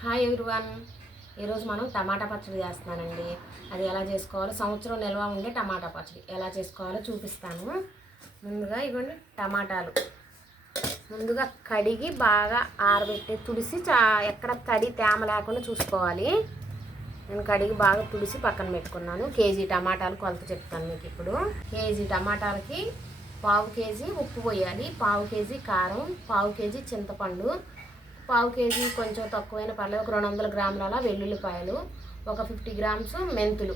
Hi everyone. ఈరోజు మనం టమాటా పచ్చడి చేస్తున్నానండి. అది ఎలా చేసుకోవాలో, సంవత్సరం నిల్వ ఉండే టమాటా పచ్చడి ఎలా చేసుకోవాలో చూపిస్తాను. ముందుగా ఇవ్వండి టమాటాలు ముందుగా కడిగి బాగా ఆరబెట్టి తుడిసి ఎక్కడ తడి తేమ లేకుండా చూసుకోవాలి. నేను కడిగి బాగా తుడిసి పక్కన పెట్టుకున్నాను. కేజీ టమాటాలు కొలత చెప్తాను మీకు ఇప్పుడు. కేజీ టమాటాలకి పావు కేజీ ఉప్పు పోయాలి, పావు కేజీ కారం, పావు కేజీ చింతపండు, పావు కేజీ కొంచెం తక్కువైన పర్లేదు, ఒక 200 గ్రాముల వెల్లుల్లిపాయలు, ఒక 50 గ్రామ్స్ మెంతులు.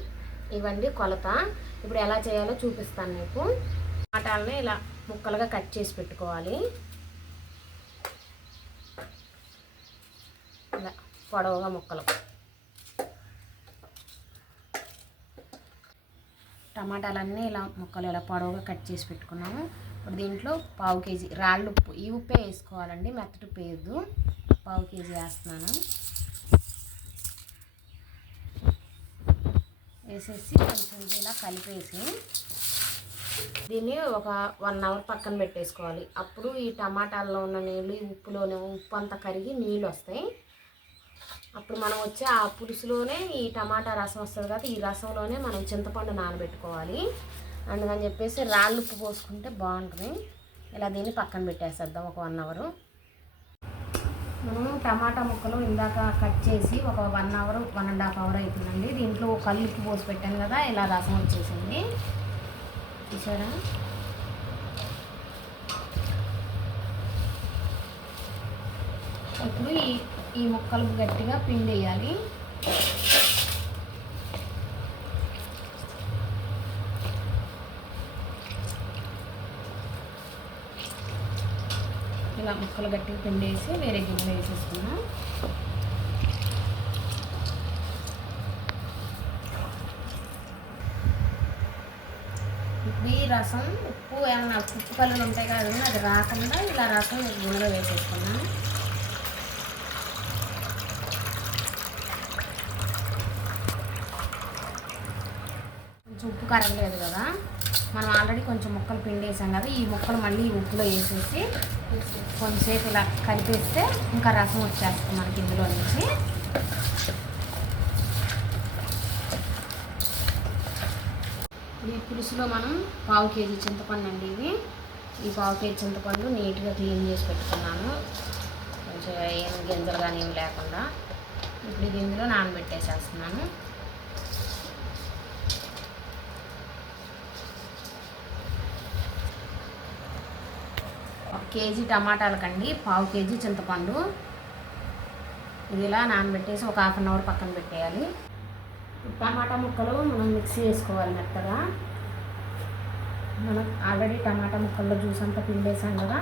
ఇవన్నీ కొలత. ఇప్పుడు ఎలా చేయాలో చూపిస్తాను మీకు. టమాటాలని ఇలా ముక్కలుగా కట్ చేసి పెట్టుకోవాలి. ఇలా పొడవుగా ముక్కలు. టమాటాలన్నీ ఇలా ముక్కలు ఇలా పొడవుగా కట్ చేసి పెట్టుకున్నాము. ఇప్పుడు దీంట్లో పావు కేజీ రాళ్ళు ఉప్పు, ఈ ఉప్పే వేసుకోవాలండి, మెత్తటి ఉప్పు వేయద్దు. పావు కేజీ వేస్తున్నాను. వేసేసి కొంచెం ఇలా కలిపేసి దీన్ని ఒక 1 అవర్ పక్కన పెట్టేసుకోవాలి. అప్పుడు ఈ టమాటాల్లో ఉన్న నీళ్ళు ఈ ఉప్పులోనే ఉప్పు అంతా కరిగి నీళ్ళు వస్తాయి. అప్పుడు మనం వచ్చే ఆ పులుసులోనే ఈ టమాటా రసం వస్తుంది కదా, ఈ రసంలోనే మనం చింతపండు నానబెట్టుకోవాలి. అందుకని చెప్పేసి రాళ్ళు ఉప్పు పోసుకుంటే బాగుంటుంది. ఇలా దీన్ని పక్కన పెట్టేసేద్దాం ఒక 1 అవర్. మనం టమాటా ముక్కలు ఇందాక కట్ చేసి ఒక 1 అవర్ 1.5 అవర్ అవుతుందండి. దీంట్లో కళ్ళు ఉప్పు పోసి పెట్టాను కదా, ఇలా రసం వచ్చేసింది చూసారా. ఇప్పుడు ఈ ముక్కలు గట్టిగా పిండి వేయాలి. ఇలా ముక్కలు గట్టిగా పిండి వేసి వేరే గిన్నెలో వేసేసుకున్నాం. ఇప్పుడు ఈ రసం ఉప్పు ఏమన్నా ఉప్పు కళ్ళు ఉంటాయి కదా, అది రాకుండా ఇలా రసం గిన్నెలో వేసేసుకున్నాం. కొంచెం ఉప్పు కరగలేదు కదా, మనం ఆల్రెడీ కొంచెం ముక్కలు పిండి వేసాం కదా, ఈ ముక్కలు మళ్ళీ ఉప్పులో వేసేసి కొంచెంసేపు ఇలా కలిపేస్తే ఇంకా రసం వచ్చేస్తుంది మనకి ఇందులో నుంచి. ఈ పులుసులో మనం పావు కేజీ చింతపండు అండి ఇది. ఈ పావు కేజీ చింతపండు నీట్గా క్లీన్ చేసి పెట్టుకున్నాను, కొంచెం ఏం గింజలు కానీ ఏం లేకుండా. ఇప్పుడు ఇది ఇందులో నానబెట్టేసేస్తున్నాను. కేజీ టమాటాలకండి పావు కేజీ చింతపండు. ఇది ఇలా నానబెట్టేసి ఒక 1/2 అవర్ పక్కన పెట్టేయాలి. టమాటా ముక్కలు మనం మిక్సీ వేసుకోవాలి మెత్తగా. మనం ఆల్రెడీ టమాటా ముక్కల్లో జ్యూస్ అంతా పిండేసాం కదా,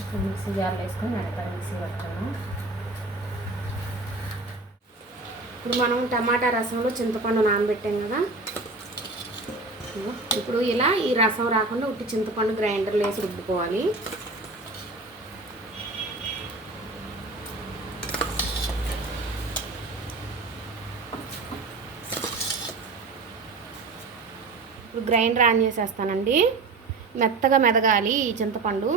ఇప్పుడు మిక్సీ జార్లో వేసుకొని మెత్తగా మిక్సీ పెట్టుకున్నాం. ఇప్పుడు మనం టమాటా రసంలో చింతపండు నానబెట్టాం కదా, ఇప్పుడు ఇలా ఈ రసం రాకుండా ఉట్టి చింతపండు గ్రైండర్లో వేసి రుబ్బుకోవాలి. ఇప్పుడు గ్రైండర్ ఆన్ చేసేస్తానండి. మెత్తగా మెదగాలి ఈ చింతపండు.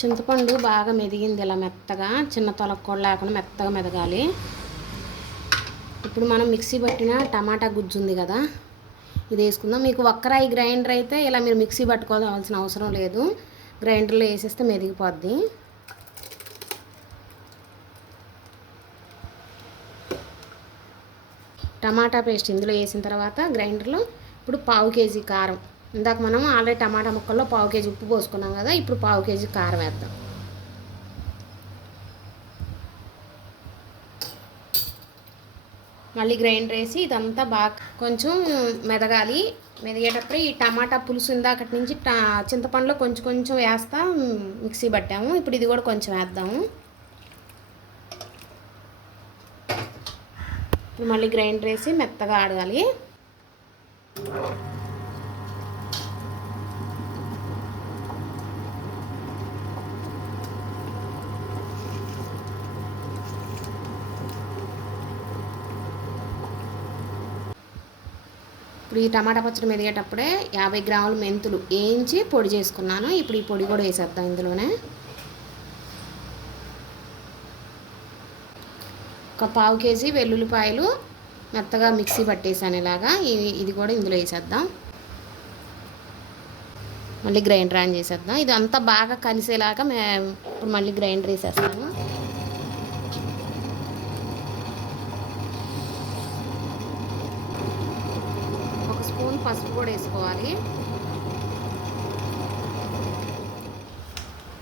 చింతపండు బాగా మెదిగింది, ఇలా మెత్తగా చిన్న తొలక కూడా లేకుండా మెత్తగా మెదగాలి. ఇప్పుడు మనం మిక్సీ పట్టిన టమాటా గుజ్జు ఉంది కదా, ఇది వేసుకుందాం. మీకు ఒక్కరాయి గ్రైండర్ అయితే ఇలా మీరు మిక్సీ పట్టుకోవాల్సిన అవసరం లేదు, గ్రైండర్లో వేసేస్తే మెదిగిపోద్ది. టమాటా పేస్ట్ ఇందులో వేసిన తర్వాత గ్రైండర్లో ఇప్పుడు పావు కేజీ కారం, ఇందాక మనం ఆల్రెడీ టమాటా ముక్కల్లో పావు కేజీ ఉప్పు పోసుకున్నాం కదా, ఇప్పుడు పావు కేజీ కారం వేద్దాం. మళ్ళీ గ్రైండర్ వేసి ఇదంతా బాగా కొంచెం మెదగాలి. మెదిగేటప్పుడు ఈ టమాటా పులుసు ఇందాకటి నుంచి చింతపండులో కొంచెం కొంచెం వేస్తా మిక్సీ పట్టాము, ఇప్పుడు ఇది కూడా కొంచెం వేద్దాము. మళ్ళీ గ్రైండర్ వేసి మెత్తగా ఆడగాలి. ఇప్పుడు ఈ టమాటా పచ్చడి మెదిగేటప్పుడే 50 గ్రాముల మెంతులు వేయించి పొడి చేసుకున్నాను. ఇప్పుడు ఈ పొడి కూడా వేసేద్దాం ఇందులోనే. ఒక 1/2 కేజీ వెల్లుల్లిపాయలు మెత్తగా మిక్సీ పట్టేసాను ఇలాగా. ఇది కూడా ఇందులో వేసేద్దాం. మళ్ళీ గ్రైండర్ ఆన్ చేసేద్దాం. ఇది అంతా బాగా కలిసేలాగా ఇప్పుడు మళ్ళీ గ్రైండర్ వేసేస్తాను. ఒక స్పూన్ పసుపు కూడా వేసుకోవాలి.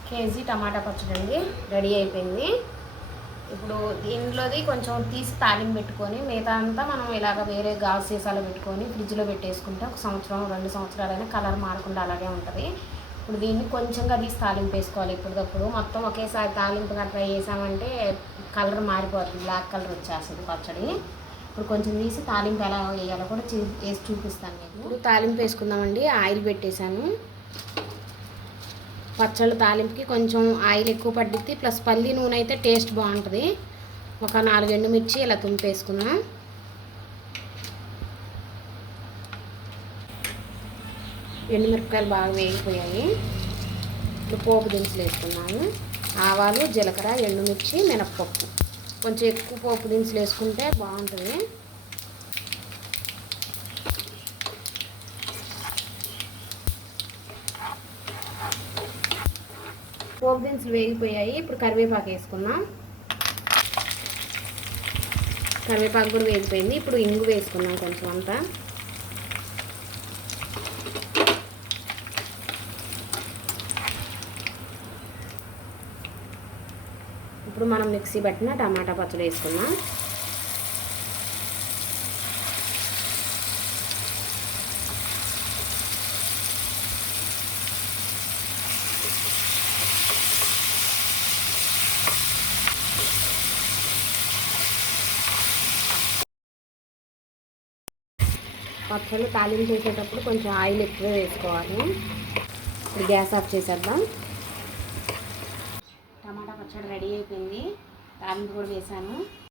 కేజీ టమాటా పచ్చడి అండి రెడీ అయిపోయింది. ఇప్పుడు దీంట్లోది కొంచెం తీసి తాలింపు పెట్టుకొని మిగతా అంతా మనం ఇలాగ వేరే గాజు సీసాలో పెట్టుకొని ఫ్రిడ్జ్లో పెట్టేసుకుంటే 1 సంవత్సరం 2 సంవత్సరాలైనా కలర్ మారకుండా అలాగే ఉంటుంది. ఇప్పుడు దీన్ని కొంచెంగా తీసి తాలింపు వేసుకోవాలి. ఇప్పటికప్పుడు మొత్తం ఒకేసారి తాలింపు గట్రా వేసామంటే కలర్ మారిపోతుంది, బ్లాక్ కలర్ వచ్చేస్తుంది పచ్చడి. ఇప్పుడు కొంచెం తీసి తాలింపు ఎలా వేయాలో కూడా వేసి చూపిస్తాను మీకు. ఇప్పుడు తాలింపు వేసుకుందామండి. ఆయిల్ పెట్టేశాను. పచ్చళ్ళు తాలింపుకి కొంచెం ఆయిల్ ఎక్కువ పట్టిద్ది, ప్లస్ పల్లి నూనె అయితే టేస్ట్ బాగుంటుంది. ఒక 4 ఎండుమిర్చి ఇలా తుంపేసుకున్నాం. ఎండుమిరపకాయలు బాగా వేగిపోయాయి. ఇప్పుడు పోపు దినుసులు వేసుకున్నాము. ఆవాలు, జీలకర్ర, ఎండుమిర్చి, మినప్పప్పు. కొంచెం ఎక్కువ పోపు దినుసులు వేసుకుంటే బాగుంటుంది. పోపు దినుసులు వేగిపోయాయి. ఇప్పుడు కరివేపాకు వేసుకున్నాం. కరివేపాకు కూడా వేగిపోయింది. ఇప్పుడు ఇంగు వేసుకున్నాం కొంచెం అంతా. ఇప్పుడు మనం మిక్సీ పట్టిన టమాటా పచ్చడి వేసుకున్నాం. పచ్చళ్ళు తాలింపు చేసేటప్పుడు కొంచెం ఆయిల్ ఎక్కువ వేసుకోవాలి. ఇప్పుడు గ్యాస్ ఆఫ్ చేసేద్దాం. టమాటా పచ్చడి రెడీ అయిపోయింది. తాలింపు కూడా వేసాను.